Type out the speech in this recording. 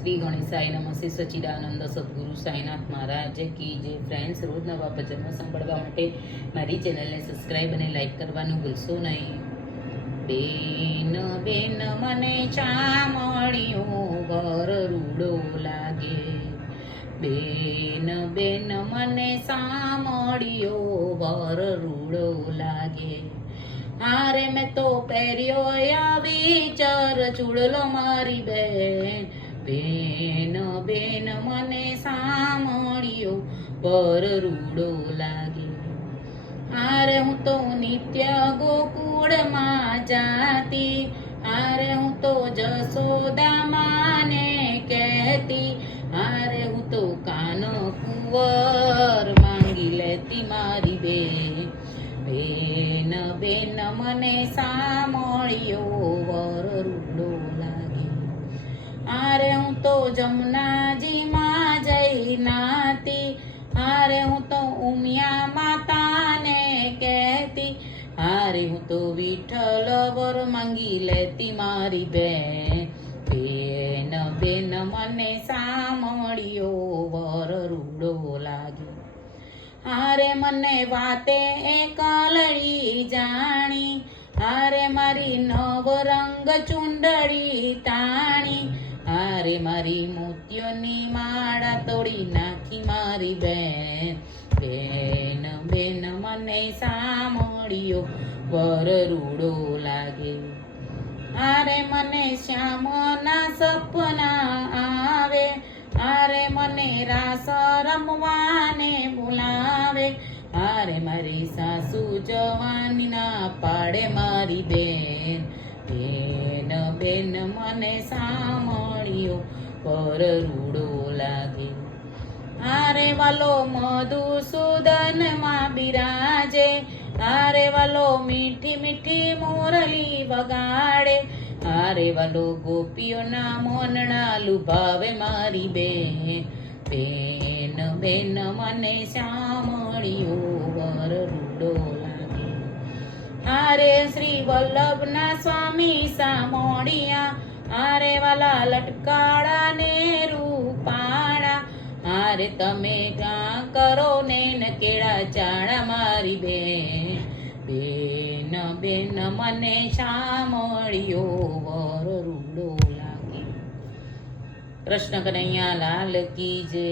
શ્રી ગણેશાય નમઃ. શ્રી સચ્ચિદાનંદ સદગુરુ સાંઈનાથ મહારાજ કી જય. ફ્રેન્ડ્સ, રોજ નવા ભજનો સાંભળવા માટે મારી ચેનલને સબસ્ક્રાઈબ અને લાઈક કરવાનું ભૂલશો નહીં. બેન બેન મને ચામળિયો ઘર રૂડો લાગે, બેન બેન મને સામળિયો ઘર રૂડો લાગે. હારે મેં તો પહેર્યો આવી ચર ચૂડલો મારી બેન, બેન બેન મને સામળિયો પર રૂડો લાગે. હારે હું તો નિત્ય ગોકુળમાં જાતી, હારે હું તો જશોદા માને કહેતી, હારે હું તો કાન કુંવર માંગી લેતી મારી બેન, બેન બેન મને સામળિયો વર રૂડો લાગે. હારે હું તો જમનાજીમાં જઈ નાતી, હારે હું તો ઉમિયા માતાને કહેતી, હારે હું તો વિઠ્ઠલ વર માંગી લેતી મારી બેન, બેન બેન મને સામળિયો વર રૂડો લાગે. હારે મને વાતે કાલડી જાણી, હારે મારી નવરંગ ચુંડળી તાણી, હારે મારી મોતીઓની માળા તોડી નાખી મારી બેન, બેન બેન મને સામળિયો વર રૂડો લાગે. હારે મને શ્યામના સપના આવે, હારે મને રાસ રમવાને બોલાવે, હારે મારી સાસુ જવાની ના પાડે મારી બેન, બેન બેન મને સામળિયો પર રૂડો લાગે. હારે વાલો મધુસૂદન માં બિરાજે, હારે વાલો મીઠી મીઠી મોરલી વગાડે, હારે વાલો ગોપીઓના મોનણા લુભાવે મારી બેન, બેન બેન મને સામળિયો વર રૂડો લાગે. હારે શ્રી વલ્લભના સ્વામી સામોડિયા, હારે વાલા લટકાળા ને રૂપાળા, હારે તમે ક્યાં કરો ને કેળા ચાળા મારી બેન, બેન બેન મને સામળિયો વર રૂડો લાગે. કૃષ્ણ કનૈયા લાલ કી જય.